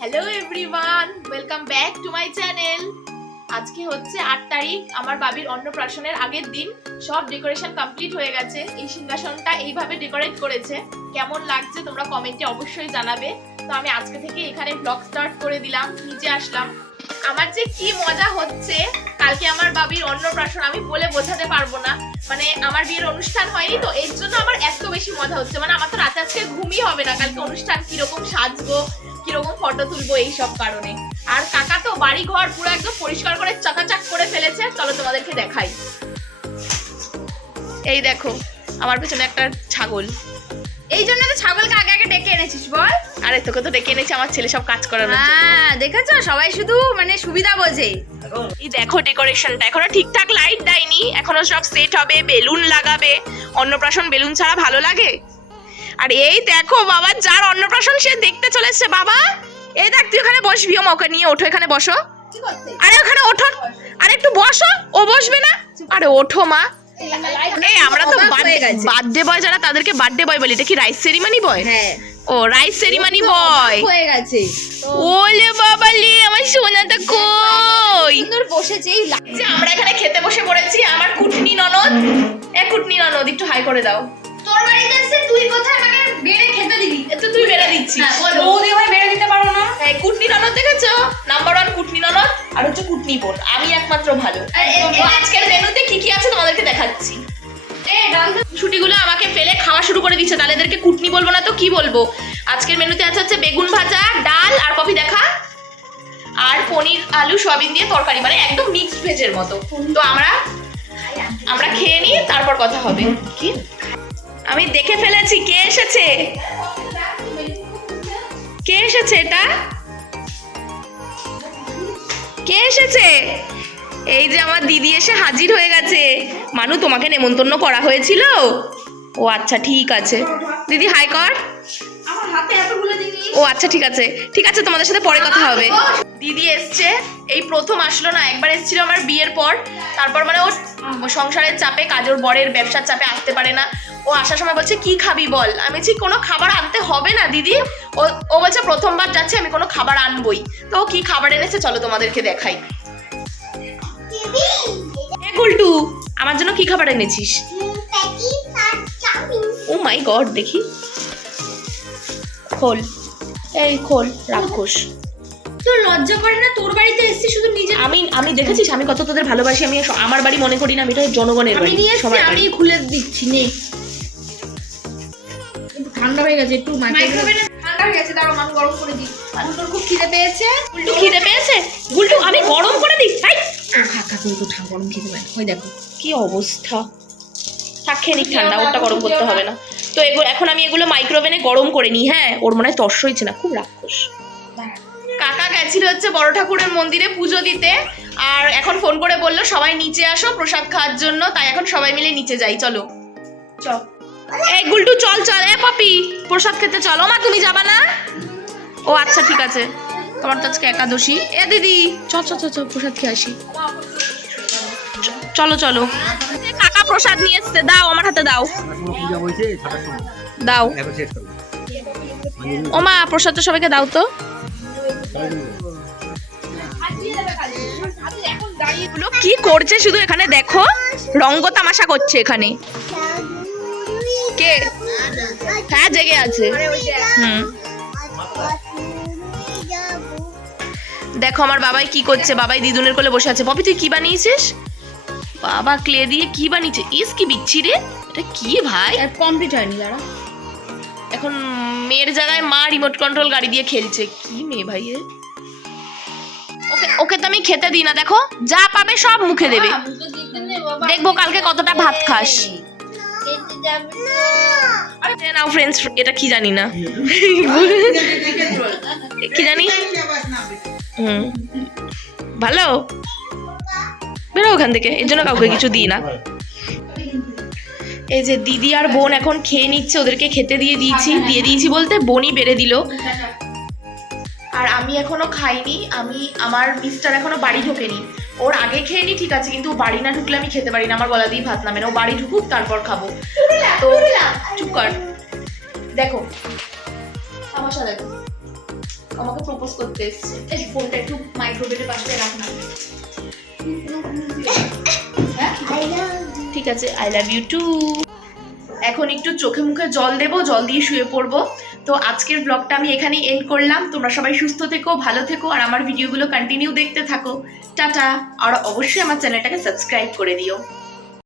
Hello everyone welcome back to my channel আজকে হচ্ছে আট তারিখ, আমার বাবির অন্নপ্রাশনের আগের দিন। সব ডেকোরেশন কমপ্লিট হয়ে গেছে। এই সিংহাসনটা এইভাবে ডেকোরেট করেছে। কেমন লাগছে তোমরা কমেন্টে অবশ্যই জানাবে। তো আমি আজকে থেকে এখানে ব্লগ স্টার্ট করে দিলাম, নিচে আসলাম। আমার যে কি মজা হচ্ছে, কালকে আমার বাবির অন্নপ্রাশন, আমি বলে বোঝাতে পারব না। মানে আমার বিয়ের অনুষ্ঠান হয়নি তো, এর জন্য আমার এত বেশি মজা হচ্ছে। মানে আমার তো রাতে আজকে ঘুমই হবে না। কালকে অনুষ্ঠান কীরকম সাজবো কীরকম ফটো তুলবো এই সব কারণে। আর কাকা তো বাড়ি ঘর পুরো একদম পরিষ্কার করে চাকাচাক করে ফেলেছে। চলো তোমাদেরকে দেখাই। এই দেখো আমার পেছনে একটা ছাগল। এই জন্য তো ছাগলকে আগে আগে ডেকে এনেছিস বল। আরে তোকে তো ডেকে এনেছি আমার ছেলে সব কাজ করানোর জন্য। হ্যাঁ দেখেছ? সবাই শুধু মানে সুবিধা বোঝে। এই দেখো ডেকোরেশনটা এখনও ঠিকঠাক লাইট দেয়নি। এখনও সব সেট হবে বেলুন লাগাবে। অন্নপ্রাশন বেলুন ছাড়া ভালো লাগে? আর এই দেখো বাবা যার অন্নপ্রাশন সে দেখতে চলে এসছে বাবা। এই দেখ তুই ওখানে বসবি ওকে নিয়ে ওঠো এখানে বসো। আরে ওখানে ওঠো। আরে একটু বসো ও বসবে না? আরে ওঠো মা। এই আমরা তো। বার্থডে বয় যারা তাদেরকে বার্থডে বয় বলি এটা কি রাইস সেরিমানি বয়? হ্যাঁ। ও রাইস সেরিমানি বয়। হয়ে গেছে। ওলে বাবা লে আমার সোনাটা কই? সুন্দর বসেছে এই আমরা এখানে খেতে বসে পড়েছি আমার কুটনি ননদ। এ কুটনি ননদ একটু হাই করে দাও। বাড়িতে এসে তুই কোথায়? মানে বেড়ে খেতে দিবি। তো তুই বেড়ে দিচ্ছিস। হ্যাঁ, বৌদি হয়ে বেড়ে দিতে পারো না। হ্যাঁ কুটনি ননদ দেখেছ? নাম্বার ওয়ান কুটনি ননদ আর হচ্ছে কুটনি বোন। আমি একমাত্র ভালো। আর এ- তো আজকের মেনুতে কি কি আছে তোমাদেরকে দেখাচ্ছি। এ ডাল দে। ছুটিগুলো আমাকে ফেলে খাওয়া শুরু করে দিচ্ছে। তাহলে এদেরকে কুটনি বলব না তো কি বলব? আজকের মেনুতে আছে হচ্ছে বেগুন ভাজা ডাল আর কফি দেখা। আর পনির আলু সয়াবিন দিয়ে তরকারি। মানে একদম মিক্সড ভেজের মতো। তো আমরা আমরা খেয়ে নিই তারপর কথা হবে। কি? আমি দেখে ফেলেছি কে এসেছে? কে এসেছে এটা? কে এসেছে? এই যে আমার দিদি এসে হাজির হয়ে গেছে। মানু তোমাকে নেমন্তন্ন করা হয়েছিল? ও আচ্ছা ঠিক আছে। দিদি হাই কর। ও আচ্ছা ঠিক আছে। ঠিক আছে তোমাদের সাথে পরে কথা হবে। দিদি এসছে। এই প্রথম আসলো না একবার এসেছিল আমার বিয়ের পর। তারপর মানে ও সংসারের চাপে কাজের বরের ব্যবসার চাপে আসতে পারে না। ও আসার সময় বলছে কি খাবি বল? আমি বলছি কোনো খাবার আনতে হবে না দিদি। ও ও বলছে প্রথমবার যাচ্ছে আমি কোনো খাবার আনবই। তো ও কি খাবার এনেছে চলো তোমাদেরকে দেখাই। গুলটু আমার জন্য কি খাবার এনেছিস? ও মাই গড দেখি। খোল। এই খোল রাক্ষস। তোর লজ্জা করে না তোর বাড়িতে এসেছি শুধু নিজে আমি আমি দেখেছিস আমি কত তোদের ভালোবাসি আমি আমার বাড়ি মনে করি না আমি এটা জনগণের আমি বাড়ি নিয়ে আমি খুলে দিচ্ছি নে। ঠান্ডা হয়ে গেছে একটু মাইক্রোওভেনে ঠান্ডা হয়ে গেছে দাঁড়াও আমি গরম করে দিই। তোর খুব খিদে পেয়েছে? গুলটু খিদে পেয়েছে? গুলটু আমি গরম করে দিই ঠান্ডা গরম খেতে পারে। ওই দেখো। কি অবস্থা? থাক খেয়ে নিক ঠান্ডা ওটা গরম করতে হবে না। তো এগুলো এখন আমি এগুলো মাইক্রোওভেনে গরম করে নিই হ্যাঁ? ওর মনে হয় তর্স হয়েছে না খুব রাক্ষস। কাকা গেছিল হচ্ছে বড় ঠাকুরের মন্দিরে পুজো দিতে আর এখন ফোন করে বলল সবাই নিচে আসো প্রসাদ খাওয়ার জন্য তাই এখন সবাই মিলে নিচে যাই চলো। চল। এই গুলটু, চল চল। এ পাপি, প্রসাদ খেতে চলো। মা তুমি যাবা না? ও আচ্ছা ঠিক আছে। তোমার তো আজকে একাদশী। এ, দিদি, চল চল চল প্রসাদ খেয়ে আসি। চলো চলো। কাকা প্রসাদ নিয়ে এসছে। দাও, আমার হাতে দাও। দাও। এখন শেষ করব ও মা প্রসাদটা সবাইকে দাও তো। কি করছে শুধু এখানে? দেখো, রঙ্গ তামাশা করছে এখানে। কে? হ্যাঁ জেগে আছে? হুম। দেখো আমার বাবাই কি করছে? বাবাই দিদুনের কোলে বসে আছে। পপি তুই কি বানিয়েছিস? বাবা ক্লে দিয়ে কি বানিয়েছে? ইস কি বিচ্ছি রে। এটা কি ভাই? কমপ্লিট হয়নি দাঁড়া এখন মেয়ের জায়গায় মা রিমোট কন্ট্রোল গাড়ি দিয়ে খেলছে। কি মেয়ে ভাই এ? ওকে ওকে তো আমি খেতে দিই না দেখো। যা পাবে সব মুখে দেবে। দেখব কালকে কতটা ভাত খাস। আরে নাও ফ্রেন্ডস এটা কি জানি না। কি জানি? হুম। ভালো? বেরো ওখান থেকে এর জন্য কাউকে কিছু দিই না। এই যে দিদি আর বোন এখন খেয়ে নিচ্ছে ওদেরকে খেতে দিয়ে দিয়েছি দিয়ে দিয়েছি বলতে বোনই বেড়ে দিল। আর আমি এখনও খাইনি আমি আমার মিস্টার এখনও বাড়ি ঢোকেনি। ওর আগে খেয়ে নি ঠিক আছে কিন্তু বাড়ি না ঢুকলে আমি খেতে পারি না আমার গলা দিয়ে ভাত নামে না ও বাড়ি ঢুকুক তারপর খাব। তো চুপ কর। দেখো তামাশা দেখো। আমাকে প্রপোজ করতে এসছে। এই ফোনটা একটু মাইক্রোওয়েভের পাশে রাখ না। হ্যাঁ? ঠিক আছে আই লাভ ইউ টু এখন একটু চোখে মুখে জল দেবো জল দিয়ে শুয়ে পড়ব। তো আজকের ব্লগটা আমি এখানেই এন্ড করলাম। তোমরা সবাই সুস্থ থেকো, ভালো থেকো, আর আমার ভিডিওগুলো কন্টিনিউ দেখতে থাকো। টাটা! আর অবশ্যই আমার চ্যানেলটাকে সাবস্ক্রাইব করে দিও।